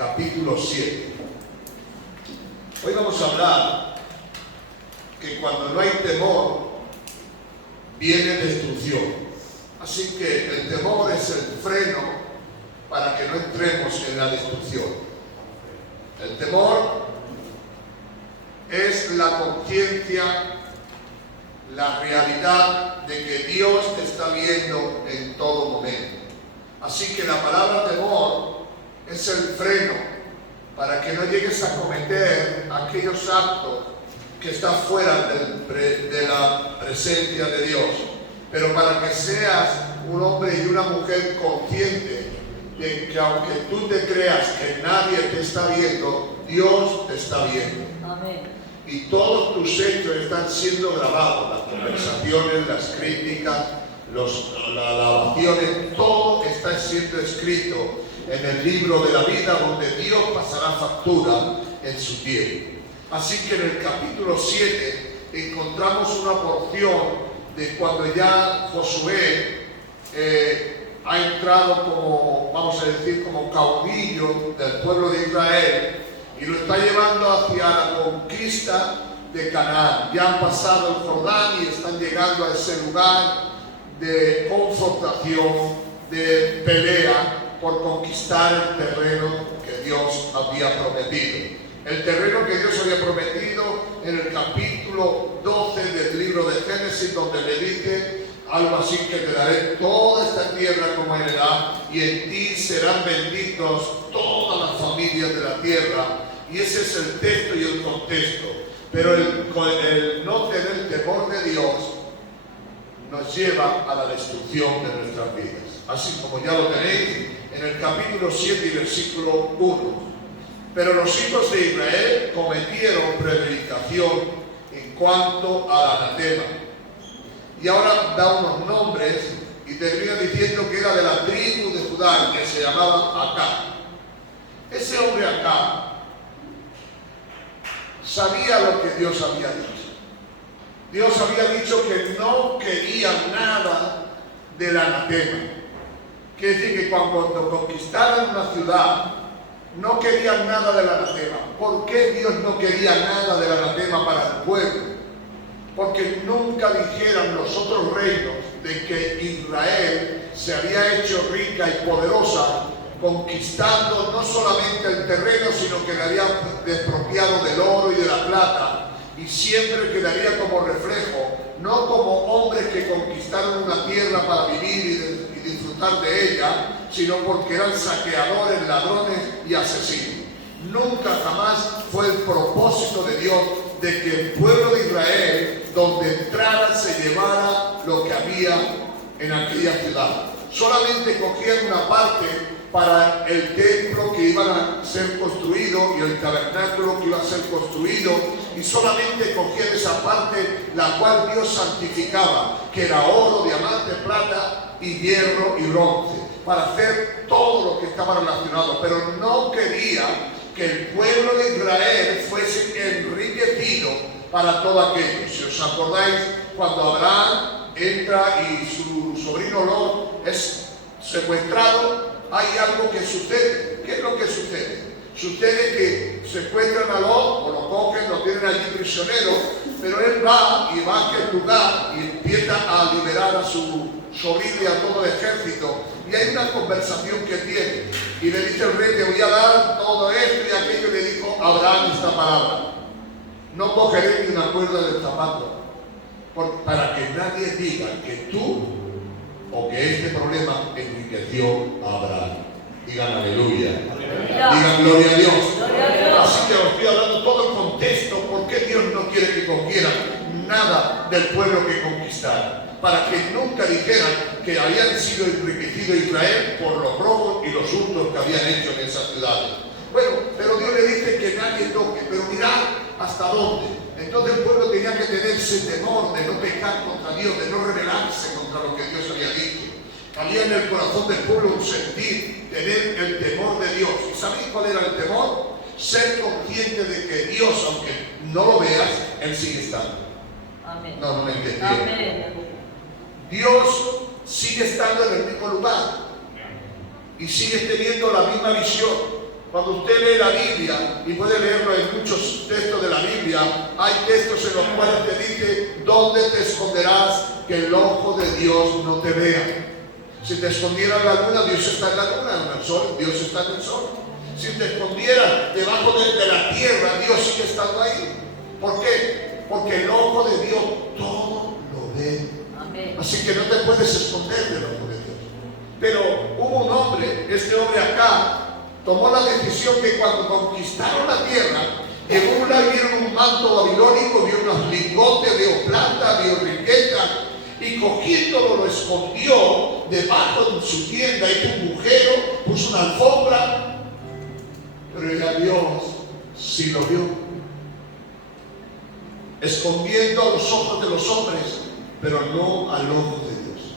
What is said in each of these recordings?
capítulo 7. Hoy vamos a hablar que cuando no hay temor, viene destrucción. Así que el temor es el freno para que no entremos en la destrucción. El temor es la conciencia, la realidad de que Dios te está viendo en todo momento. Así que la palabra temor es el freno para que no llegues a cometer aquellos actos que están fuera de la presencia de Dios. Pero para que seas un hombre y una mujer consciente de que aunque tú te creas que nadie te está viendo, Dios te está viendo. Amén. Y todos tus hechos están siendo grabados, las conversaciones, las críticas, las alabaciones, todo está siendo escrito en el libro de la vida, donde Dios pasará factura en su tiempo. Así que en el capítulo 7 encontramos una porción de cuando ya Josué ha entrado como, vamos a decir, como caudillo del pueblo de Israel y lo está llevando hacia la conquista de Canaán. Ya han pasado el Jordán y están llegando a ese lugar de confrontación, de pelea por conquistar el terreno que Dios había prometido. El terreno que Dios había prometido en el capítulo 12 del libro de Génesis, donde le dice algo así: que te daré toda esta tierra como heredad y en ti serán benditos todas las familias de la tierra. Y ese es el texto y el contexto. Pero el no tener temor de Dios nos lleva a la destrucción de nuestras vidas. Así como ya lo tenéis en el capítulo 7 y versículo 1. Pero los hijos de Israel cometieron prevaricación en cuanto al anatema. Y ahora da unos nombres y termina diciendo que era de la tribu de Judá, que se llamaba Acab. Ese hombre Acab sabía lo que Dios había dicho. Dios había dicho que no quería nada del anatema. Quiere decir que cuando conquistaran una ciudad, no querían nada del anatema. ¿Por qué Dios no quería nada del anatema para el pueblo? Porque nunca dijeran los otros reinos de que Israel se había hecho rica y poderosa, conquistando no solamente el terreno, sino que le había despropiado del oro y de la plata, y siempre quedaría como reflejo, no como hombres que conquistaron una tierra para vivir y disfrutar de ella, sino porque eran saqueadores, ladrones y asesinos. Nunca jamás fue el propósito de Dios de que el pueblo de Israel, donde entrara, se llevara lo que había en aquella ciudad. Solamente cogían una parte para el templo que iba a ser construido y el tabernáculo que iba a ser construido, y solamente cogían esa parte la cual Dios santificaba, que era oro, diamante, plata y hierro y bronce, para hacer todo lo que estaba relacionado. Pero no quería que el pueblo de Israel fuese enriquecido para todo aquello. Si os acordáis, cuando Abraham entra y su sobrino Lot es secuestrado, hay algo que sucede. ¿Qué es lo que sucede? Sucede que secuestran a Lot, o lo cogen, lo tienen allí prisionero, pero él va a aquel lugar y empieza a liberar a su sobrino y a todo el ejército. Y hay una conversación que tiene, y le dice el rey: te voy a dar todo esto y aquello. Y le dijo a Abraham esta palabra: no cogeré ni una cuerda del zapato, para que nadie diga que tú o que este problema enriqueció a Abraham. Digan aleluya. Digan gloria a Dios. Así que os estoy hablando todo el contexto, por qué Dios no quiere que cogieran nada del pueblo que conquistaran, para que nunca dijeran que habían sido enriquecidos Israel por los robos y los hurtos que habían hecho en esas ciudades. Bueno, pero Dios le dice que nadie toque, pero mirad hasta dónde. Entonces el pueblo tenía que tener ese temor de no pecar contra Dios, de no rebelarse contra lo que Dios había dicho. Había en el corazón del pueblo un sentir, tener el temor de Dios. ¿Y sabéis cuál era el temor? Ser consciente de que Dios, aunque no lo veas, Él sigue estando. Amén. No me entendí. Amén. Dios sigue estando en el mismo lugar y sigue teniendo la misma visión. Cuando usted lee la Biblia, y puede leerlo en muchos textos de la Biblia, hay textos en los cuales te dice: ¿dónde te esconderás que el ojo de Dios no te vea? Si te escondiera en la luna, Dios está en la luna; en el sol, Dios está en el sol. Si te escondiera debajo de la tierra, Dios sigue estando ahí. ¿Por qué? Porque el ojo de Dios todo lo ve. Amén. Así que no te puedes esconder del ojo de Dios. Pero hubo un hombre, este hombre acá, tomó la decisión que cuando conquistaron la tierra, llegó una, vieron un manto babilónico, vio unos lingotes, vio plata, vio riqueza, y cogiéndolo lo escondió debajo de su tienda, hizo un agujero, puso una alfombra, pero ya Dios sí lo vio, escondiendo a los ojos de los hombres, pero no al ojo de Dios.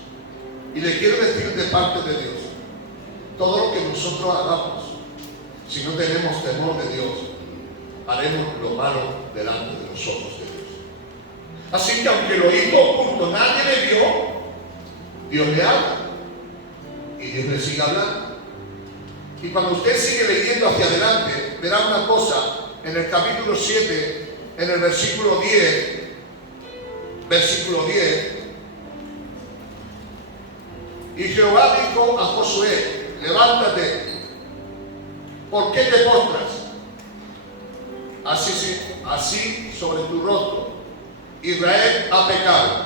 Y le quiero decir de parte de Dios: todo lo que nosotros hagamos, si no tenemos temor de Dios, haremos lo malo delante de los ojos de Dios. Así que aunque lo hizo oculto, nadie le vio, Dios le habla y Dios le sigue hablando. Y cuando usted sigue leyendo hacia adelante, verá una cosa en el capítulo 7, en el versículo 10, y Jehová dijo a Josué: levántate, ¿por qué te postras? Así sobre tu rostro, Israel ha pecado,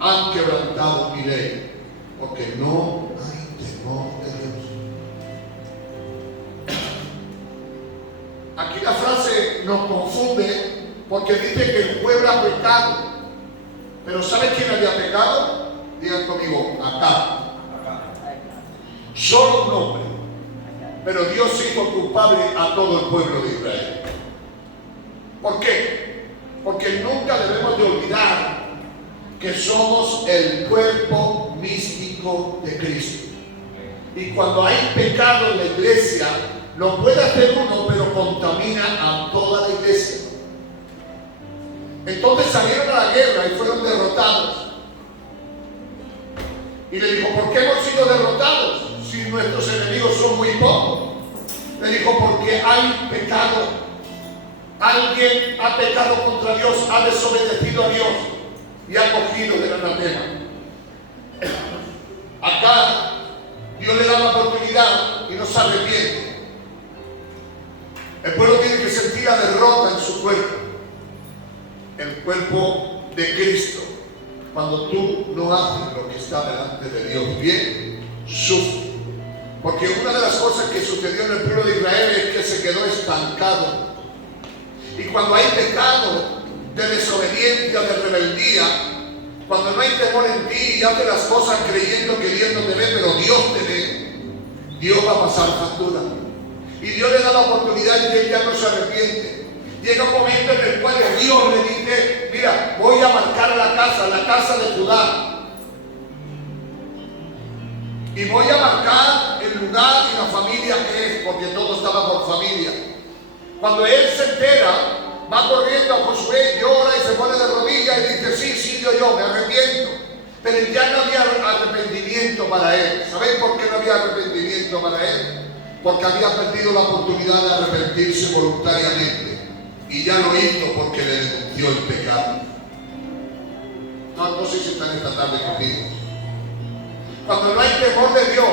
han quebrantado mi ley, porque no hay temor de Dios. Aquí la frase nos confunde porque dice que el pueblo ha pecado. Pero ¿sabe quién había pecado? Digan conmigo: acá. Solo un hombre. Pero Dios hizo culpable a todo el pueblo de Israel. ¿Por qué? Porque nunca debemos de olvidar que somos el cuerpo místico de Cristo. Y cuando hay pecado en la iglesia, lo puede hacer uno, pero contamina a toda la iglesia. Entonces salieron a la guerra y fueron derrotados. Y le dijo: ¿por qué hemos sido derrotados si nuestros enemigos son muy pocos? Le dijo: porque hay pecado. Alguien ha pecado contra Dios, ha desobedecido a Dios y ha cogido del anatema. Acá Dios le da la oportunidad y no se arrepiente. El pueblo tiene que sentir la derrota en su cuerpo, el cuerpo de Cristo. Cuando tú no haces lo que está delante de Dios bien, sufre. Porque una de las cosas que sucedió en el pueblo de Israel es que se quedó estancado. Y cuando hay pecado de desobediencia, de rebeldía, cuando no hay temor en ti y haces las cosas creyendo que Dios no te ve, pero Dios te ve, Dios va a pasar factura. Y Dios le da la oportunidad y él ya no se arrepiente. Llega un momento en el cual Dios le dice: mira, voy a marcar la casa de Judá. Y voy a marcar el lugar y la familia que es, porque todo estaba por familia. Cuando él se entera, va corriendo a Josué, llora y se pone de rodillas y dice: sí, Dios, yo me arrepiento. Pero ya no había arrepentimiento para él. ¿Sabéis por qué no había arrepentimiento para él? Porque había perdido la oportunidad de arrepentirse voluntariamente. Y ya lo hizo porque le denunció el pecado. No sé si están esta tarde conmigo. Cuando no hay temor de Dios,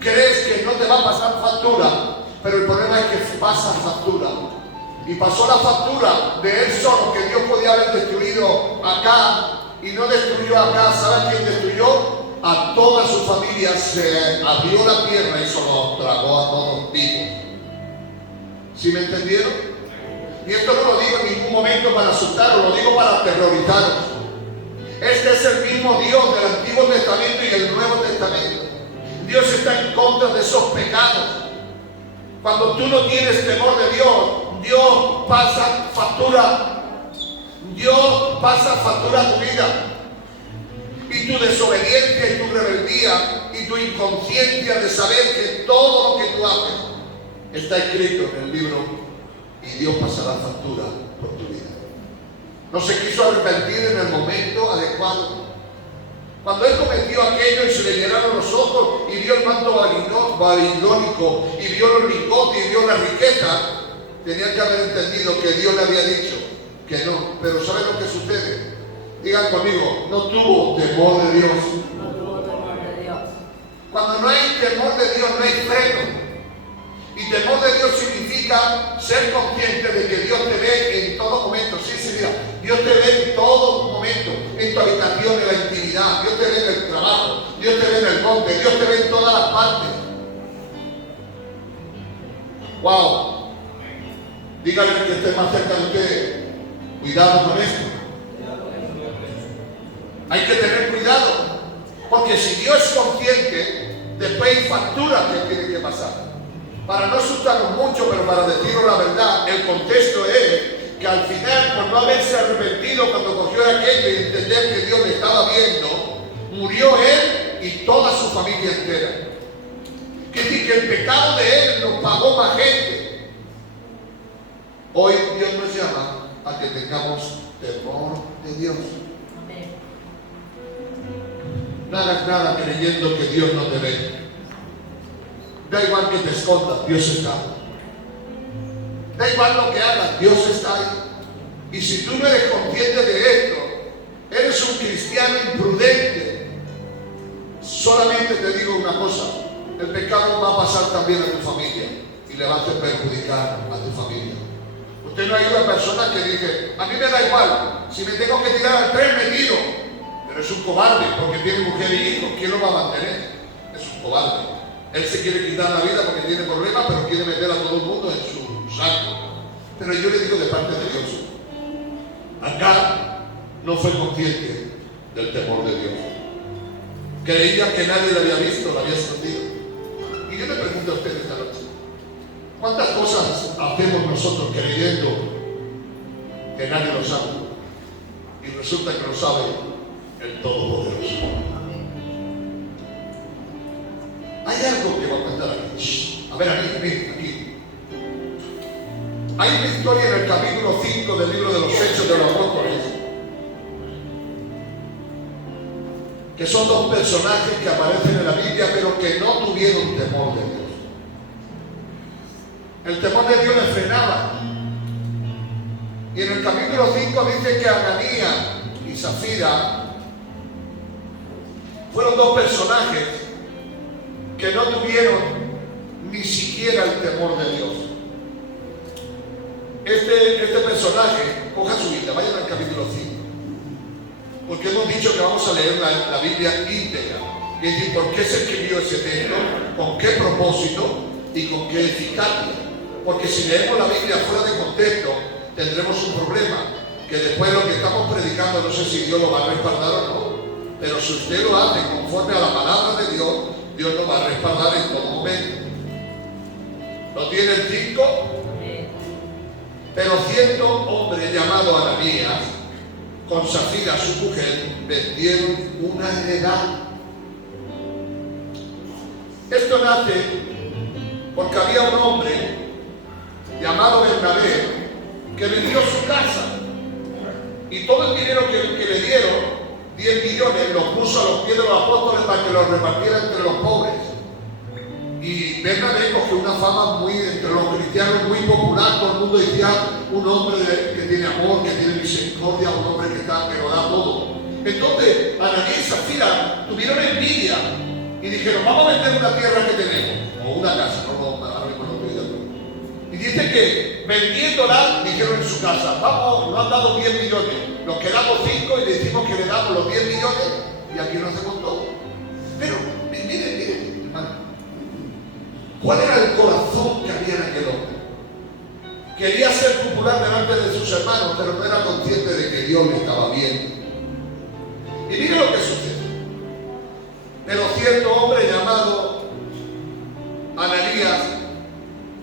crees que no te va a pasar factura, pero el problema es que pasa factura. Y pasó la factura de él solo, que Dios podía haber destruido acá, y no destruyó acá. ¿Saben quién destruyó? A toda su familia. Se abrió la tierra y se los tragó a todos vivos. ¿Sí me entendieron? Y esto no lo digo en ningún momento para asustaros, lo digo para aterrorizaros. Este es el mismo Dios del Antiguo Testamento y el Nuevo Testamento. Dios está en contra de esos pecados. Cuando tú no tienes temor de Dios, Dios pasa factura. Dios pasa factura a tu vida. Y tu desobediencia y tu rebeldía y tu inconsciencia de saber que todo lo que tú haces está escrito en el libro, y Dios pasará factura por tu vida. No se quiso arrepentir en el momento adecuado. Cuando él cometió aquello y se le llenaron los ojos y vio el manto babilónico y vio los lingotes y vio la riqueza, tenía que haber entendido que Dios le había dicho que no. Pero ¿saben lo que sucede? Digan conmigo, no tuvo temor de Dios. No tuvo temor de Dios. Cuando no hay temor de Dios, no hay freno. Y temor de Dios significa ser consciente de que Dios te ve en todo momento. Sí, mira, Dios te ve en todo momento, en tu habitación, en la intimidad. Dios te ve en el trabajo, Dios te ve en el monte, Dios te ve en todas las partes. ¡Wow! Dígale al que esté más cerca de usted, cuidado con esto. Hay que tener cuidado, porque si Dios es consciente, después hay facturas que tienen que pasar. Para no asustarnos mucho, pero para deciros la verdad, el contexto es que al final, por no haberse arrepentido cuando cogió aquello y entender que Dios le estaba viendo, murió él y toda su familia entera. Quiere decir que el pecado de él nos pagó más gente. Hoy Dios nos llama a que tengamos temor de Dios. Amén. No hagas nada creyendo que Dios no te ve. Da igual que te escondas, Dios está. Da igual lo que hagas, Dios está ahí. Y si tú no eres consciente de esto, eres un cristiano imprudente. Solamente te digo una cosa, el pecado va a pasar también a tu familia y le va a hacer perjudicar a tu familia. Usted no hay una persona que dice, a mí me da igual, si me tengo que tirar al tren me tiro, pero es un cobarde porque tiene mujer y hijos, ¿quién lo va a mantener? Es un cobarde. Él se quiere quitar la vida porque tiene problemas, pero quiere meter a todo el mundo en su saco. Pero yo le digo de parte de Dios, acá no fue consciente del temor de Dios. Creía que nadie lo había visto, lo había escondido. Y yo le pregunto a ustedes esta noche, ¿cuántas cosas hacemos nosotros creyendo que nadie lo sabe? Y resulta que lo sabe el Todopoderoso. Hay algo que va a contar aquí. A ver, aquí. Hay una historia en el capítulo 5 del libro de los Hechos de los Apóstoles, que son dos personajes que aparecen en la Biblia, pero que no tuvieron temor de Dios. El temor de Dios les frenaba. Y en el capítulo 5 dice que Ananías y Zafira fueron dos personajes que no tuvieron ni siquiera el temor de Dios. Este personaje, coja su Biblia, vayan al capítulo 5, porque hemos dicho que vamos a leer la Biblia íntegra, y es decir, por qué se escribió ese texto, con qué propósito y con qué eficacia. Porque si leemos la Biblia fuera de contexto, tendremos un problema, que después lo que estamos predicando, no sé si Dios lo va a respaldar o no, pero si usted lo hace conforme a la palabra de Dios, Dios lo va a respaldar en todo momento. ¿Lo tiene el 5? Pero cierto hombre llamado Ananías, con Zafira su mujer, vendieron una heredad. Esto nace porque había un hombre llamado Bernabé que vendió su casa y todo el dinero que le dieron, 10 millones, lo puso a los pies de los apóstoles para que los repartieran entre los pobres. Y Bernabé cogió una fama entre los cristianos muy popular. Todo el mundo decía, un hombre que tiene amor, que tiene misericordia, un hombre que lo da todo. Entonces Ananías y Zafira tuvieron envidia y dijeron, vamos a vender una tierra que tenemos, o una casa, ahora mismo no estoy de acuerdo. Y dice que vendiéndola, dijeron en su casa, vamos, nos han dado 10 millones, nos quedamos 5 y le decimos que le damos los 10 millones y aquí lo hacemos todo. Pero miren, hermano, ¿cuál era el corazón que había en aquel hombre? Quería ser popular delante de sus hermanos, pero no era consciente de que Dios le estaba viendo. Y miren lo que sucede. Pero cierto hombre llamado Ananías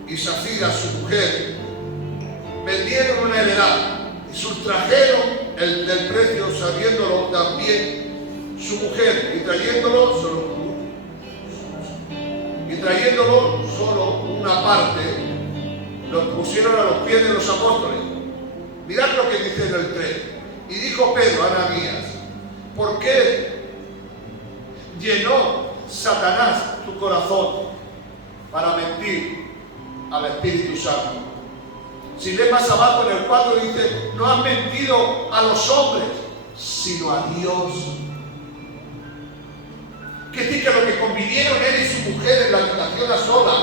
y Zafira, su mujer, vendieron una heredad y sustrajeron del precio, sabiéndolo también su mujer, y trayéndolo solo una parte, los pusieron a los pies de los apóstoles. Mirad lo que dice en el 3. Y dijo Pedro a Ananías, ¿por qué llenó Satanás tu corazón para mentir al Espíritu Santo? Si lees más abajo en el 4 dice, no has mentido a los hombres, sino a Dios. Que decir que lo que convivieron él y su mujer en la habitación a solas,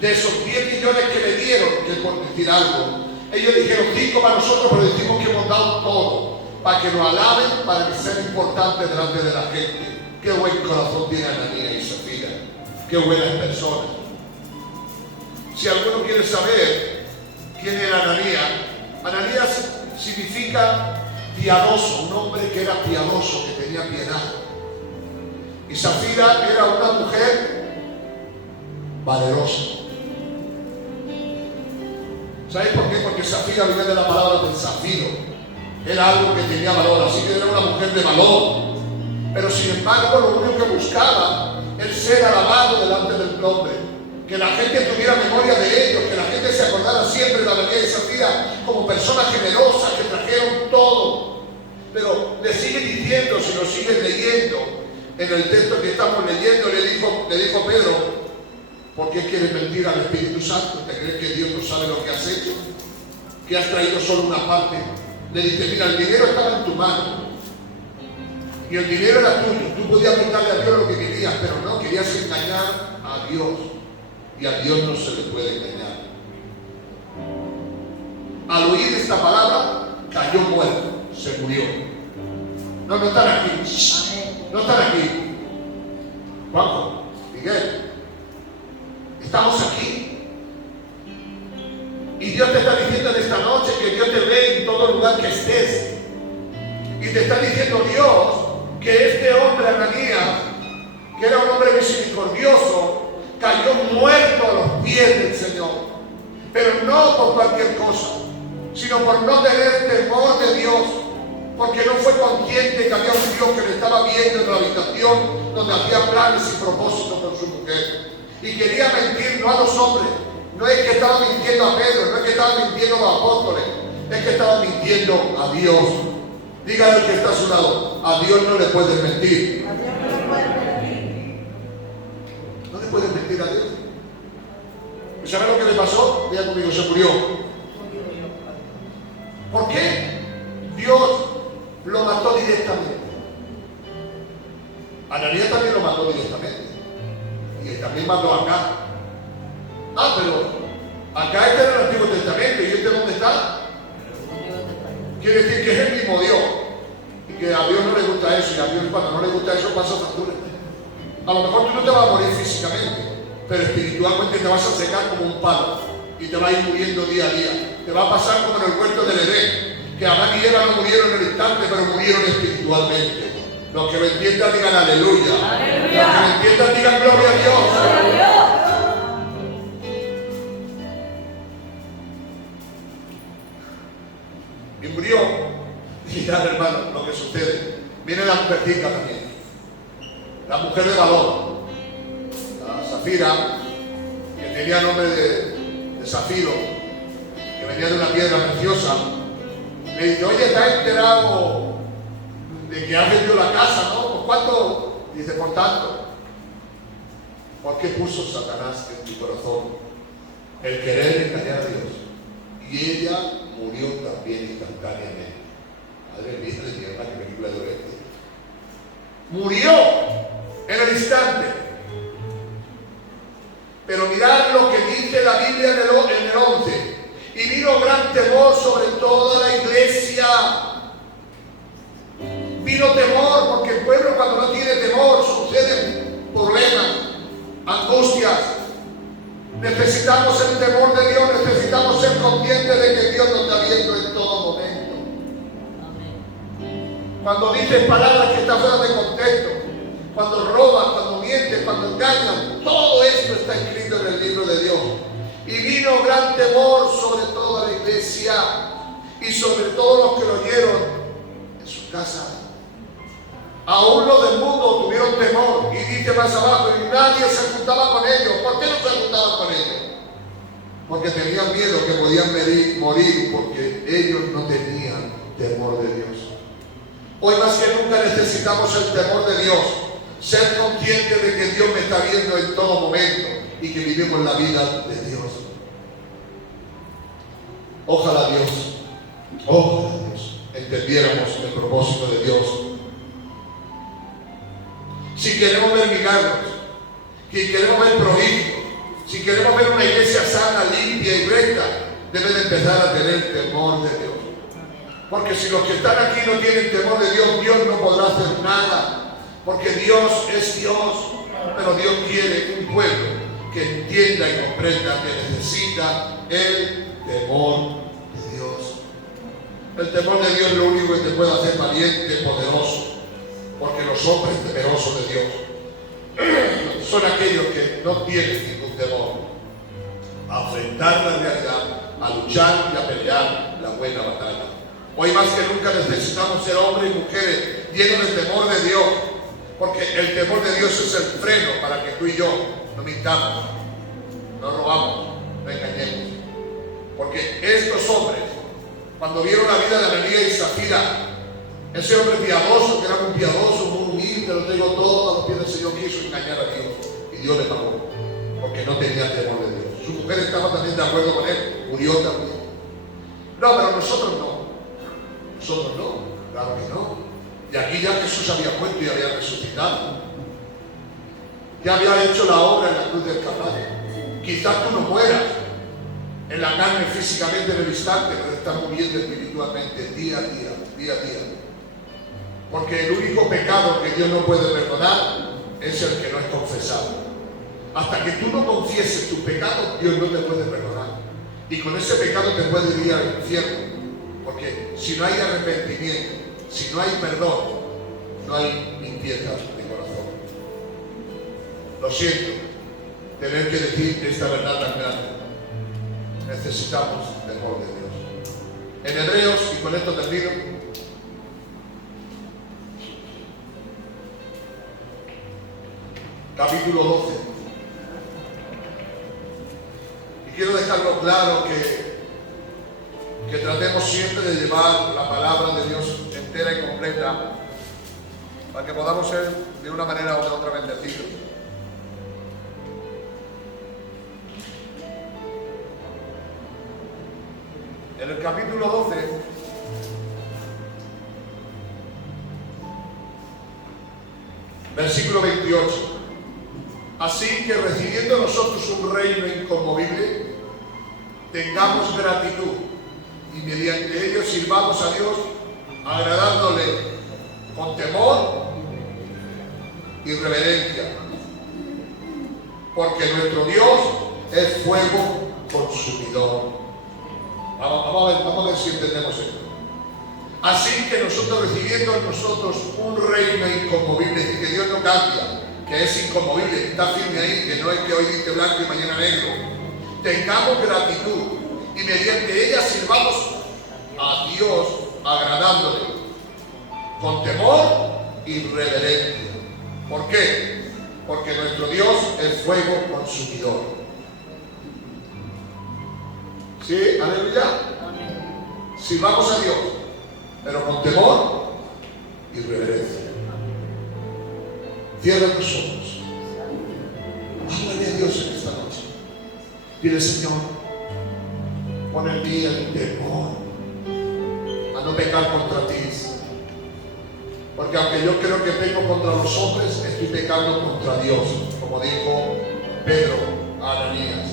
de esos 10 millones que le dieron, que por decir algo, ellos dijeron 5 para nosotros, pero decimos que hemos dado todo, para que nos alaben, para que sean importantes delante de la gente. Qué buen corazón tiene Ananías y Zafira, qué buenas personas. Si alguno quiere saber quién era Ananías, Ananías significa piadoso, un hombre que era piadoso, que tenía piedad. Y Zafira era una mujer valerosa. ¿Sabes por qué? Porque Zafira viene de la palabra del zafiro. Era algo que tenía valor, así que era una mujer de valor. Pero sin embargo, lo único que buscaba es ser alabado delante del hombre. Que la gente tuviera memoria de ellos, que la gente se acordara siempre de Ananías y Zafira como personas generosas que trajeron todo. Pero le sigue diciendo, si lo siguen leyendo, en el texto que estamos leyendo, le dijo Pedro, ¿por qué quieres mentir al Espíritu Santo? ¿Te crees que Dios no sabe lo que has hecho? Que has traído solo una parte. Le dice, mira, el dinero estaba en tu mano. Y el dinero era tuyo. Tú podías preguntarle a Dios lo que querías, pero no, querías engañar a Dios. Y a Dios no se le puede engañar. Al oír esta palabra, cayó muerto, se murió. No están aquí. No están aquí. Juanjo, Miguel, estamos aquí. Y Dios te está diciendo en esta noche que Dios te ve en todo lugar que estés. Y te está diciendo Dios que este hombre, Ananías, que era un hombre misericordioso, cayó muerto a los pies del Señor. Pero no por cualquier cosa, sino por no tener temor de Dios. Porque no fue consciente que había un Dios que le estaba viendo en la habitación donde hacía planes y propósitos con su mujer. Y quería mentir no a los hombres. No es que estaba mintiendo a Pedro, no es que estaba mintiendo a los apóstoles, es que estaba mintiendo a Dios. Dígale al que está a su lado, a Dios no le puedes mentir. A Dios no le puedes mentir. No le puedes mentir a Dios. ¿Y sabe lo que le pasó? Diga conmigo, se murió. ¿Por qué? Dios lo mató directamente. Ananías también lo mató directamente. Y también mató a Acá. Ah, pero acá está en el Antiguo Testamento. ¿Y este dónde está? Quiere decir que es el mismo Dios. Y que a Dios no le gusta eso. Y a Dios cuando no le gusta eso pasa factura. A lo mejor tú no te vas a morir físicamente, pero espiritualmente te vas a secar como un palo. Y te vas a ir muriendo día a día. Te va a pasar como en el huerto del Edén, que Adán y Eva no murieron en el instante, pero murieron espiritualmente. Los que me entiendan digan aleluya. ¡Aleluya! Los que me entiendan digan gloria a Dios. ¡Gloria a Dios! Y murió. Y ya, hermano, lo que sucede. Viene la mujercita también. La mujer de valor. La Zafira, que tenía nombre de zafiro, que venía de una piedra preciosa. Me dice, oye, ¿estás enterado de que has vendido la casa, no? ¿Por cuánto? Dice, por tanto. ¿Por qué puso Satanás en tu corazón el querer engañar a Dios? Y ella murió también instantáneamente. Madre mía, le dieron una película de Oriente. Murió en el instante. Pero mirad lo que dice la Biblia en el 11. Y vino gran temor sobre toda la iglesia. Vino temor porque el pueblo cuando no tiene temor suceden problemas, angustias. Necesitamos el temor de Dios, necesitamos ser conscientes de que Dios nos está viendo en todo momento. Cuando dices palabras que están fuera de contexto, cuando robas, cuando mientes, cuando engañas, todo esto está escrito en el libro de Dios. Y vino gran temor sobre toda la iglesia y sobre todos los que lo oyeron en su casa. Aún los del mundo tuvieron temor. Y dice más abajo, y nadie se juntaba con ellos. ¿Por qué no se juntaban con ellos? Porque tenían miedo que podían morir, porque ellos no tenían temor de Dios. Hoy más que nunca necesitamos el temor de Dios. Ser consciente de que Dios me está viendo en todo momento y que vivimos la vida de Dios. Ojalá Dios, entendiéramos el propósito de Dios. Si queremos ver milagros, si queremos ver prodigios, si queremos ver una iglesia sana, limpia y recta, deben empezar a tener temor de Dios. Porque si los que están aquí no tienen temor de Dios, Dios no podrá hacer nada. Porque Dios es Dios, pero Dios quiere un pueblo que entienda y comprenda que necesita el temor de Dios. El temor de Dios es lo único que te puede hacer valiente, poderoso. Porque los hombres temerosos de Dios son aquellos que no tienen ningún temor a enfrentar la realidad, a luchar y a pelear la buena batalla. Hoy más que nunca necesitamos ser hombres y mujeres llenos de temor de Dios, porque el temor de Dios es el freno para que tú y yo no mintamos, no robamos, no engañemos. Porque estos hombres, cuando vieron la vida de Ananías y Zafira, ese hombre piadoso, que era muy piadoso, muy humilde, lo tengo todo a los pies del Señor, quiso engañar a Dios y Dios le pagó, porque no tenía temor de Dios. Su mujer estaba también de acuerdo con él, murió también. No, pero nosotros no. Nosotros no, claro que no. Y aquí ya Jesús había muerto y había resucitado. Ya había hecho la obra en la cruz del Calvario. Quizás tú no mueras en la carne físicamente en el instante, pero estás muriendo espiritualmente día a día, día a día. Porque el único pecado que Dios no puede perdonar es el que no es confesado. Hasta que tú no confieses tus pecados, Dios no te puede perdonar. Y con ese pecado te puede ir al infierno. Porque si no hay arrepentimiento, si no hay perdón, no hay limpieza de corazón. Lo siento, tener que decir esta verdad tan grande. Necesitamos temor de Dios. En Hebreos, y con esto termino, capítulo 12. Y quiero dejarlo claro que tratemos siempre de llevar la palabra de Dios entera y completa para que podamos ser de una manera o de otra bendecidos. En el capítulo 12 versículo 28: así que recibiendo nosotros un reino inconmovible, tengamos gratitud y mediante ello sirvamos a Dios, agradándole con temor y reverencia, porque nuestro Dios es fuego consumidor. Vamos a ver si entendemos esto. Así que nosotros, recibiendo en nosotros un reino inconmovible, es decir, que Dios no cambia, que es inconmovible, está firme ahí, que no es que hoy dice blanco y mañana negro, tengamos gratitud y mediante ella sirvamos a Dios, agradándole con temor y reverencia. ¿Por qué? Porque nuestro Dios es fuego consumidor. ¿Sí? Aleluya. Sirvamos a Dios, pero con temor y reverencia. Cierra tus ojos. Háblale a Dios en esta noche. Dile: Señor, pon en mí el temor a no pecar contra ti. Porque aunque yo creo que peco contra los hombres, estoy pecando contra Dios, como dijo Pedro a Ananías.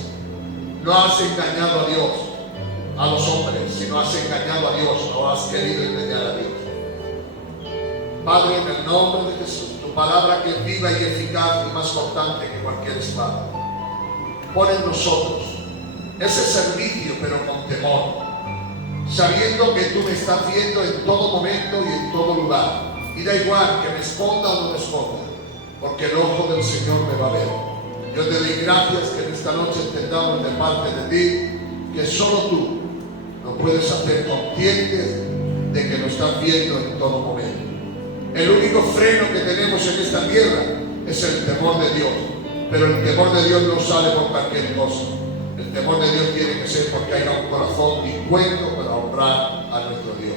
No has engañado a Dios, a los hombres, sino has engañado a Dios, no has querido engañar a Dios. Padre, en el nombre de Jesús, tu palabra que es viva y eficaz y más cortante que cualquier espada, pon en nosotros ese servicio, pero con temor, sabiendo que tú me estás viendo en todo momento y en todo lugar. Y da igual que me esconda o no me esconda, porque el ojo del Señor me va a ver. Yo te doy gracias que en esta noche entendamos de parte de ti que solo tú nos puedes hacer conscientes de que nos estás viendo en todo momento. El único freno que tenemos en esta tierra es el temor de Dios, pero el temor de Dios no sale por cualquier cosa. El temor de Dios tiene que ser porque haya un corazón dispuesto para honrar a nuestro Dios.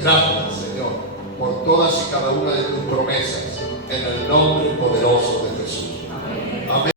Gracias, Señor, por todas y cada una de tus promesas en el nombre poderoso de